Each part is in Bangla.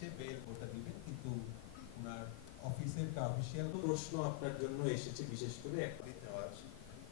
চাইছে বেল ওটা দিবেন কিন্তু ওনার অফিসের অফিসিয়াল প্রশ্ন আপনার জন্য এসেছে বিশেষ করে একটা ইতিহাস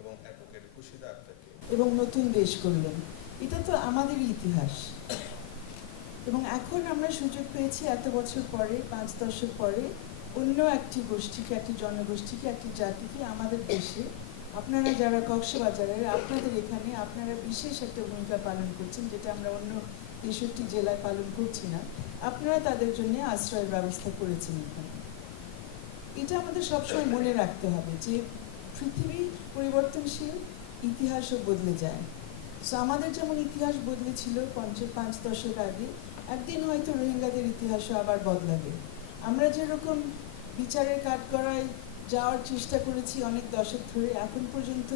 এবং অ্যাডভোকেট খুশিদা আক্তারকে এবং নতুন দেশ করলেন। এটা তো আমাদের ইতিহাস। এবং এখন আমরা সুযোগ পেয়েছি এত বছর পরে পাঁচ দশক পরে অন্য একটি গোষ্ঠীকে একটি জনগোষ্ঠীকে একটি জাতিকে আমাদের দেশে। আপনারা যারা কক্সবাজারের আপনাদের এখানে আপনারা বিশেষ একটা ভূমিকা পালন করছেন যেটা আমরা অন্য তেষট্টি জেলায় পালন করছি না। আপনারা তাদের জন্য আশ্রয়ের ব্যবস্থা করেছেন এখানে। এটা আমাদের সবসময় মনে রাখতে হবে যে পৃথিবী পরিবর্তনশীল, ইতিহাসও বদলে যায়। সো আমাদের যেমন ইতিহাস বদলেছিল পঞ্চাশ পাঁচ দশক আগে, একদিন হয়তো রোহিঙ্গাদের ইতিহাসও আবার বদলাবে। আমরা যেরকম বিচারের কাঠগড়ায় যাওয়ার চেষ্টা করেছি অনেক দশক ধরে, এখন পর্যন্ত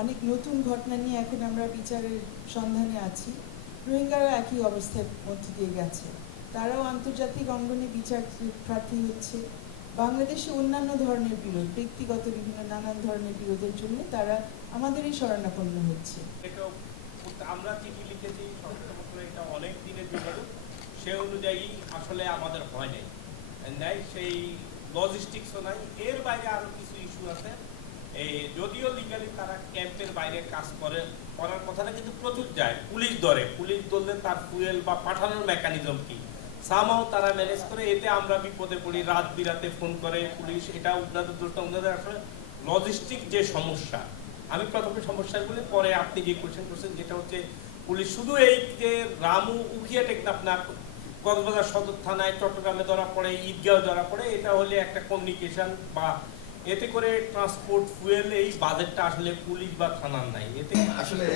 অনেক নতুন ঘটনা নিয়ে এখন আমরা বিচারের সন্ধানে আছি। রোহিঙ্গারা একই অবস্থার মধ্যে দিয়ে গেছে। তারাও আন্তর্জাতিক অঙ্গনে বিচার প্রার্থী হচ্ছে। বাংলাদেশে অন্যান্য ধরনের বিরোধ, ব্যক্তিগত বিভিন্ন নানান ধরনের বিরোধের জন্য তারা আমাদেরই শরণাপন্ন হচ্ছে। আমরা চিঠি লিখেছি এটা অনেক দিনের বিবাদ সে অনুযায়ী আসলে আমাদের হয় নাই। নাই, সেই লজিস্টিক্সও নাই। এর বাইরে আরও কিছু ইস্যু আছে। এই যদিও লিগালি তারা ক্যাম্পের বাইরে কাজ করে, করার কথাটা কিন্তু প্রচুর যায়। পুলিশ ধরে। পুলিশ ধরলে তার ফুয়েল বা পাঠানোর মেকানিজম কি? সামাও তারা ম্যানেজ করে, এতে আমরা বিপদে পড়ি, রাত বিরাতে ফোন করে পুলিশ, এটা উনাদের দোষটা, উনাদের আসলে লজিস্টিক যে সমস্যা। আমি প্রথমে সমস্যা বলে, পরে আপনি যে কোয়েশ্চেন করছেন, যেটা হচ্ছে পুলিশ শুধু এই যে রামু উখিয়া টেকনাফ না, কক্সবাজার সদর থানায় চট্টগ্রামে ধরা পড়ে, ঈদগাঁও ধরা পড়ে, এটা হলে একটা কমিউনিকেশন বা এতে করে ট্রান্সপোর্ট ফুয়েল এই বাজেটটা আসলে পুলিশ বা থানার নাই। এতে আসলে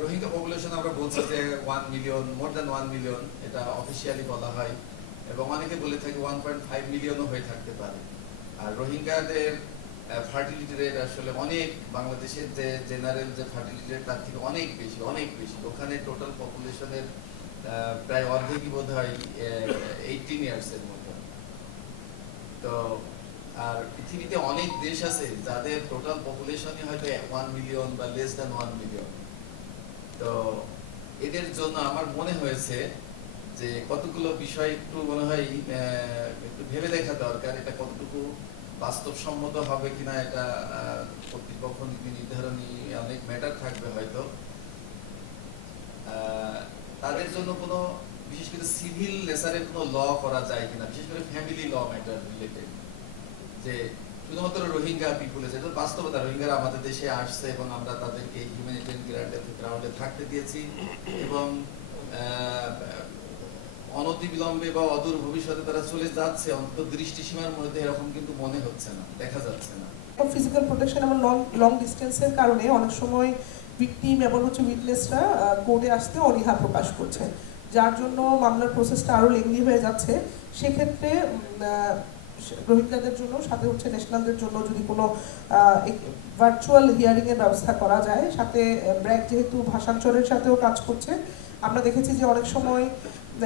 রোহিঙ্গা পপুলেশন আমরা বলছি যে one million more than one million এটা অফিসিয়ালি বলা হয়। এবং অনেকে বলে থাকে ওয়ান পয়েন্ট ফাইভ মিলিয়নও হয়ে থাকতে পারে। আর রোহিঙ্গাদের ফার্টিলিটি রেট আসলে অনেক, বাংলাদেশের যে জেনারেল যে ফার্টিলিটি রেট তার থেকে অনেক বেশি অনেক বেশি। ওখানে টোটাল পপুলেশনের প্রায় অর্ধেকই বোধ হয় এইটিন ইয়ার্সের মতো। তো, আর পৃথিবীতে অনেক দেশ আছে যাদের টোটাল পপুলেশনই হয়তো ওয়ান মিলিয়ন বা লেস দ্যান ওয়ান মিলিয়ন তো এদের জন্য আমার মনে হয়েছে যে কতগুলো বিষয় একটু মনে হয় একটু ভেবে দেখা দরকার, এটা কতটুকু বাস্তবসম্মত হবে কিনা এটা কর্তৃপক্ষ নীতি নির্ধারণী অনেক ম্যাটার থাকবে হয়তো। তাদের জন্য কোনো, বিশেষ করে সিভিল নেচারের কোনো ল করা যায় কিনা, বিশেষ করে ফ্যামিলি ল ম্যাটার রিলেটেড যে শুধুমাত্র রোহিঙ্গা পিপুল আছে এটা বাস্তবতা। রোহিঙ্গারা আমাদের দেশে আসছে এবং আমরা তাদেরকে হিউম্যানিটেরিয়ান গ্রাউন্ডে গ্রাউন্ডে থাকতে দিয়েছি। এবং অনতিবিলম্বে বা অদূর ভবিষ্যতে তারা চলে যাচ্ছে। অন্তত দৃষ্টিসীমার মধ্যে এরকম কিন্তু মনে হচ্ছে না, দেখা যাচ্ছে না। ফিজিক্যাল প্রোটেকশন এবং লং লং ডিস্টেন্সের কারণে অনেক সময় ভিকটিম এবং হচ্ছে উইটনেসরা কোর্টে আসতে অনীহা প্রকাশ করছে। যার জন্য মামলার প্রসেসটা আরও লেংদি হয়ে যাচ্ছে। সেক্ষেত্রে রোহিঙ্গাদের জন্য সাথে হচ্ছে ন্যাশনালদের জন্য যদি কোনো ভার্চুয়াল হিয়ারিং এর ব্যবস্থা করা যায় সাথে ব্র্যাক যেহেতু ভাষাঞ্চলের সাথেও কাজ করছে আমরা দেখেছি যে অনেক সময়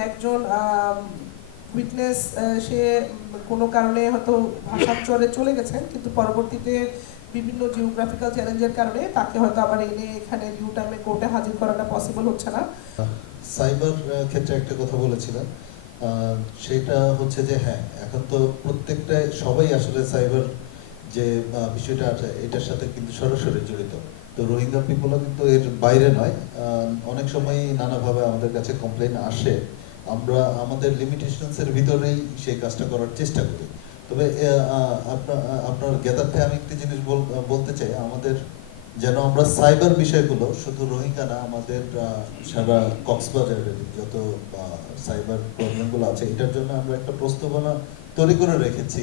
একজন উইটনেস সে কোনো কারণে হয়তো ভাষাঞ্চলে চলে গেছেন কিন্তু পরবর্তীতে বিভিন্ন জিওগ্রাফিক্যাল চ্যালেঞ্জের কারণে তাকে হয়তো আবার এনে এখানে ডিউ টাইমে কোর্টে হাজির করাটা পসিবল হচ্ছে না। সাইবার ক্ষেত্রে একটা কথা বলেছিলেন আহ, সেটা হচ্ছে যে হ্যাঁ এখন তো প্রত্যেকটা সবাই আসলে সাইবার যে বিষয়টা আছে, এটার সাথে কিন্তু সরাসরি জড়িত। তো রোহিঙ্গা পিপলও কিন্তু এর বাইরে নয়। অনেক সময় নানাভাবে আমাদের কাছে কমপ্লেন আসে। আমরা আমাদের লিমিটেশনস এর ভিতরেই সেই কাজটা করার চেষ্টা করি। তবে আপনার আপনার জ্ঞাতার্থে আমি একটি জিনিস বল- বলতে চাই। আমাদের যেন আমরা সাইবার বিষয়গুলো, শুধু রোহিঙ্গা না, আমাদের সারা কক্সবাজারের যত সাইবার প্রবলেমগুলো আছে, এটার জন্য আমরা একটা প্রস্তাবনা তৈরি করে রেখেছি।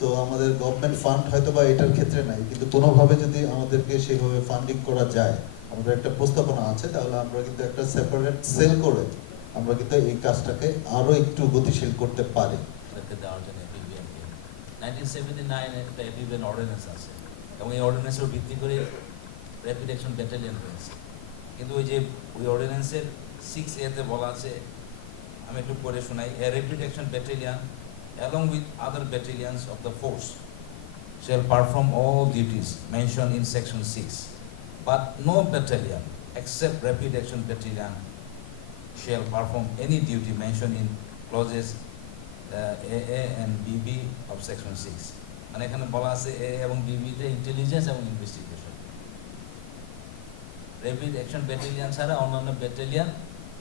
তো আমাদের গভর্নমেন্ট ফান্ড হয়তো বা এটার ক্ষেত্রে নাই, কিন্তু কোনোভাবে যদি আমাদেরকে সেভাবে ফান্ডিং করা যায়, আমাদের একটা প্রস্তাবনা আছে, তাহলে আমরা কিন্তু একটা সেপারেট সেল করে আমরা কিন্তু এই কাজটাকে আরও একটু গতিশীল করতে পারি। নাইনে একটা আছে। এবং এই অর্ডিন্যান্সের ভিত্তি করে র্যাপিড অ্যাকশন ব্যাটালিয়ান রয়েছে। কিন্তু ওই যে, ওই অর্ডিনেন্সের সিক্স এতে বলা আছে, আমি একটু পরে শোনাই a rapid action battalion along with other battalions of the force shall perform all duties mention in section six but no battalion except rapid action battalion shall perform any duty mention in clauses A and BB of section six মানে এখানে বলা আছে এ এবং বিবিতে ইন্টেলিজেন্স এবং ইনভেস্টিগেশন র্যাপিড অ্যাকশন ব্যাটালিয়ান ছাড়া অন্যান্য ব্যাটালিয়ান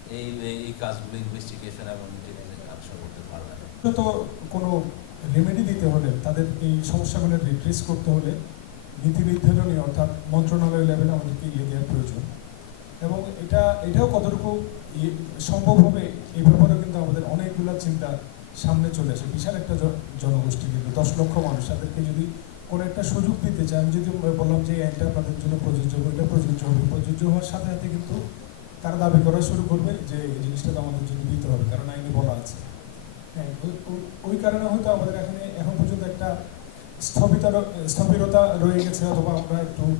এই এই কাজগুলো ইনভেস্টিগেশন এবং ইন্টেলিজেন্স কাজটা করতে পারবে না। তো কোনো রেমেডি দিতে হলে, তাদের এই সমস্যাগুলো রিট্রেস করতে হলে নীতি নির্ধারণী অর্থাৎ মন্ত্রণালয় লেভেলে আমাদেরকে ইয়ে দেওয়ার প্রয়োজন। এবং এটা, এটাও কতটুকু ইয়ে সম্ভব হবে এই ব্যাপারে কিন্তু আমাদের অনেকগুলো চিন্তা সামনে চলে আসে। বিশাল একটা জন- জনগোষ্ঠী কিন্তু, দশ লক্ষ মানুষ, তাদেরকে যদি কোনো একটা সুযোগ দিতে চাই আমি যদি বললাম যে আইনটা আপনাদের জন্য প্রযোজ্য হবে, এটা প্রযোজ্য হবে। প্রযোজ্য হওয়ার সাথে সাথে কিন্তু তারা দাবি করা শুরু করবে যে এই জিনিসটা তো আমাদের জন্য দিতে হবে, কারণ আইনে বলা আছে। হ্যাঁ ওই- কারণে হয়তো আমাদের এখানে এখন পর্যন্ত একটা স্থবিতা স্থবিরতা রয়ে গেছে, অথবা আমরা একটু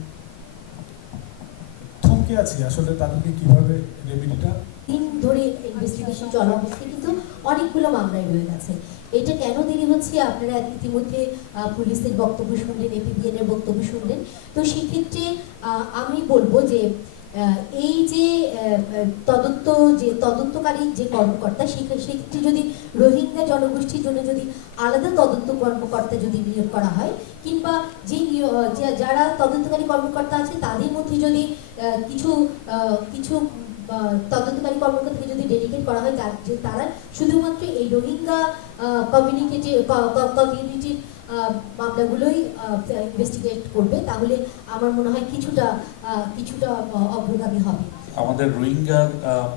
থমকে আছি। আসলে তাদেরকে কীভাবে রেমেডিটা দিন ধরে ইনভেস্টিগেশন চলা অবস্থায় কিন্তু অনেকগুলো মামলায় রয়ে গেছে। এটা কেন দেরি হচ্ছে? আপনারা ইতিমধ্যে পুলিশের বক্তব্য শুনলেন এপিবিএন এর বক্তব্য শুনলেন। তো সেক্ষেত্রে আমি বলব যে এই যে তদন্ত যে, তদন্তকারী যে কর্মকর্তা সেক্ষে- সেক্ষেত্রে যদি রোহিঙ্গা জনগোষ্ঠীর জন্য যদি আলাদা তদন্ত কর্মকর্তা যদি নিয়োগ করা হয়, কিংবা যে যারা তদন্তকারী কর্মকর্তা আছে, তাদের মধ্যে যদি কিছু কিছু তদন্তকারী কর্মকর্তাকে যদি ডেডিকেট করা হয় যে তারা শুধুমাত্র এই রোহিঙ্গা কমিউনিকেটে কমিউনিটির মামলাগুলোই ইনভেস্টিগেট করবে, তাহলে আমার মনে হয় কিছুটা কিছুটা অগ্রগামী হবে। আমাদের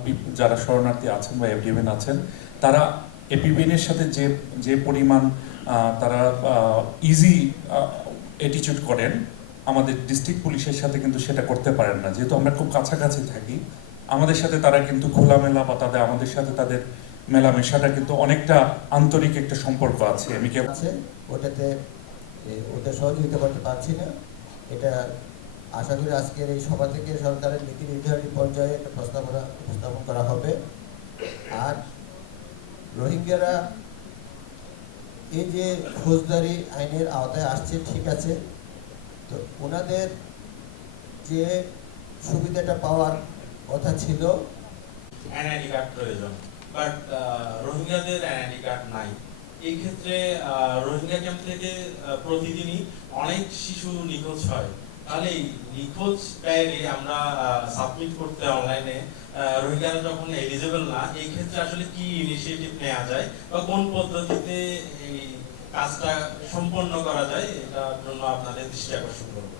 পিপ- যারা শরণার্থী আছেন বা এফডিএমএন আছেন, তারা এপিবিএনের সাথে যে যে পরিমাণ তারা ইজি অ্যাটিচিউড করেন, আমাদের ডিস্ট্রিক্ট পুলিশের সাথে কিন্তু সেটা করতে পারেন না। যেহেতু আমরা খুব কাছাকাছি থাকি আমাদের সাথে তারা কিন্তু খোলামেলা বা তাদের, আমাদের সাথে তাদের মেলামেশাটা কিন্তু অনেকটা আন্তরিক একটা সম্পর্ক আছে। আমি কে আছে, ওটাতে ওদের সহযোগিতা করতে পারছি না। এটা আশা করি আজকের এই সভা থেকে সরকারের নীতি নির্ধারণী পর্যায়ে একটা প্রস্তাবনা উপস্থাপন করা হবে। আর রোহিঙ্গারা এই যে ফৌজদারি আইনের আওতায় আসছে, ঠিক আছে, তো ওনাদের যে সুবিধাটা পাওয়ার কথা ছিল? এনআইডি কার্ড প্রয়োজন বাট রোহিঙ্গাদের এনআইডি কার্ড নাই। এই ক্ষেত্রে রোহিঙ্গা ক্যাম্প থেকে প্রতিদিনই অনেক শিশু নিখোঁজ হয়। তাহলে নিখোঁজ ডায়েরি আমরা সাবমিট করতে অনলাইনে রোহিঙ্গারা যখন এলিজিবল না এই ক্ষেত্রে আসলে কি ইনিশিয়েটিভ নেওয়া যায় বা কোন পদ্ধতিতে এই কাজটা সম্পন্ন করা যায় এটার জন্য আপনাদের দৃষ্টি আকর্ষণ করব।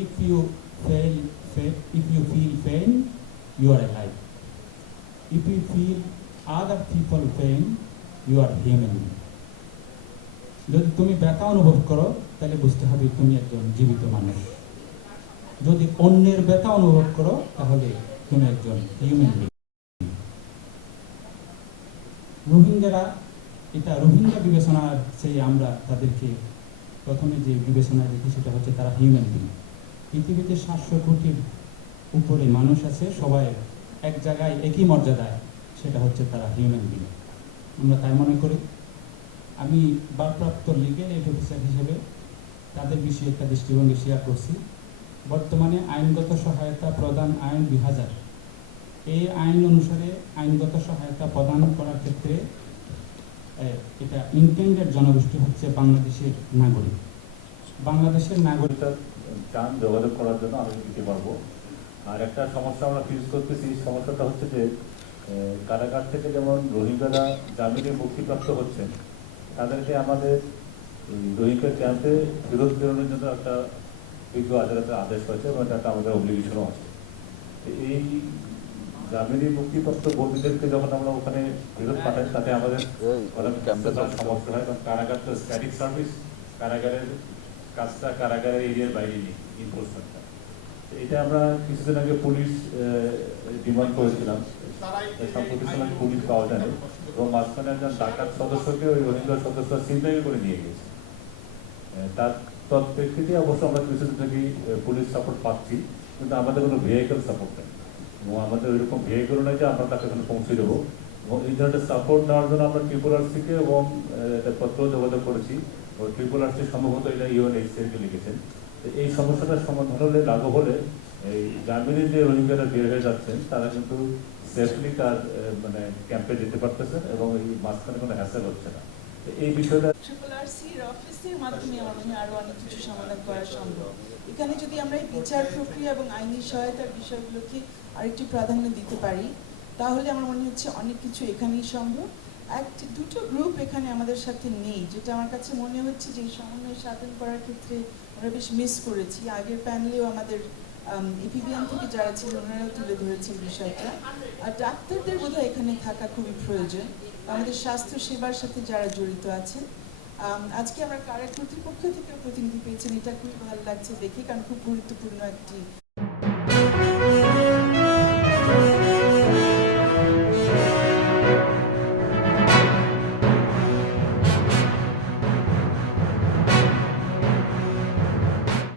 if you fail, fail if you feel pain, you are alive. If you feel other people pain, you are human. যদি তুমি ব্যথা অনুভব করো, তাহলে বুঝতে হবে তুমি একজন জীবিত মানুষ। যদি অন্যের ব্যথা অনুভব করো, তাহলে তুমি একজন হিউম্যান বিং রোহিঙ্গারা, এটা রোহিঙ্গা বিবেচনার চেয়ে আমরা তাদেরকে প্রথমে যে বিবেচনায় দেখি, সেটা হচ্ছে তারা হিউম্যান বিং পৃথিবীতে সাতশো কোটির উপরে মানুষ আছে, সবাই এক জায়গায় একই মর্যাদায়, সেটা হচ্ছে তারা হিউম্যান বিং আমরা তাই মনে করি। আমি ভারপ্রাপ্ত লিগেল এইড অফিসার হিসেবে তাদের বিষয়ে একটা দৃষ্টিভঙ্গি শেয়ার করছি। বর্তমানে আইনগত সহায়তা প্রদান আইন দুই হাজার। এই আইন অনুসারে আইনগত সহায়তা প্রদান করার ক্ষেত্রে এটা ইন্টেন্ডেড জনগোষ্ঠী হচ্ছে বাংলাদেশের নাগরিক। বাংলাদেশের নাগরিক চান যোগাযোগ করার জন্য আমি দিতে পারব আর একটা সমস্যা আমরা ফেস করতেছি সমস্যাটা হচ্ছে যে কারাগার থেকে যেমন রোহিঙ্গারা জামিনে মুক্তিপ্রাপ্ত হচ্ছেন তাদেরকে আমাদের রোহিঙ্গা ক্যাম্পে ফেরত বেরোনোর জন্য একটা বিজ্ঞ আদালতের আদেশ হয়েছে এবং একটা আমাদের অব্লিগেশনও আছে এই জামিনে মুক্তিপ্রাপ্ত বন্দীদেরকে যখন আমরা ওখানে ফেরত পাঠাই তাতে আমাদের অনেক সমস্যা হয় কারণ কারাগার তো স্ট্যাটিক সার্ভিস কারাগারের কাজটা কারাগারের এরিয়ার বাইরে নেই ইনফোর্সমেন্টটা এটা আমরা কিছুদিন আগে পুলিশ ডিমান্ড করেছিলাম। সময় পুলিশ পাওয়া এবং মাঝখানে একজন ডাকাত সদস্যকে ওই রোহিঙ্গা সদস্য চিন্তাই করে নিয়ে গেছে। তার তৎপ্রেক্ষিতে অবশ্য আমরা থেকে পুলিশ সাপোর্ট পাচ্ছি কিন্তু আমাদের কোনো ভেহিকেল সাপোর্ট নেই। এবং আমাদের ওইরকম ভেহিকেল নেই যে আমরা তাকে ওখানে পৌঁছে দেবো। এবং এই ধরনের সাপোর্ট নেওয়ার জন্য আমরা ত্রিপুর থেকে এবং পত্র যোগাযোগ করেছি। ত্রিপুর সম্ভবত এটা ইউএনএইচসিআরকে লিখেছেন। এই সমস্যাটার সমাধান হলে লাঘব হলে এই গ্রামীণ যে রোহিঙ্গারা বের হয়ে যাচ্ছেন, তারা কিন্তু সেফলি তার মানে ক্যাম্পে যেতে পারতেছেন এবং এই মাঝখানে কোনো হ্যাসেল হচ্ছে না। এই বিষয়টা ট্রিপল অফিসের মাধ্যমে আরও অনেক কিছু সমাধান করা সম্ভব। এখানে যদি আমরা এই বিচার প্রক্রিয়া এবং আইনি সহায়তার বিষয়গুলোকে আরেকটু প্রাধান্য দিতে পারি, তাহলে আমার মনে হচ্ছে অনেক কিছু এখানেই সম্ভব। একটি দুটো গ্রুপ এখানে আমাদের সাথে নেই যেটা আমার কাছে মনে হচ্ছে যে সমন্বয় সাধন করার ক্ষেত্রে আমরা বেশ মিস করেছি। আগের প্যানেলেও আমাদের ইপিবিএন থেকে যারা ছিলেন ওনারাও তুলে ধরেছেন বিষয়টা। আর ডাক্তারদের বোধহয় এখানে থাকা খুবই প্রয়োজন। আমাদের স্বাস্থ্য সেবার সাথে যারা জড়িত আম, আজকে আমরা কারা কর্তৃপক্ষ থেকে প্রতিনিধি পেয়েছেন এটা খুবই ভালো লাগছে দেখে কারণ খুব গুরুত্বপূর্ণ একটি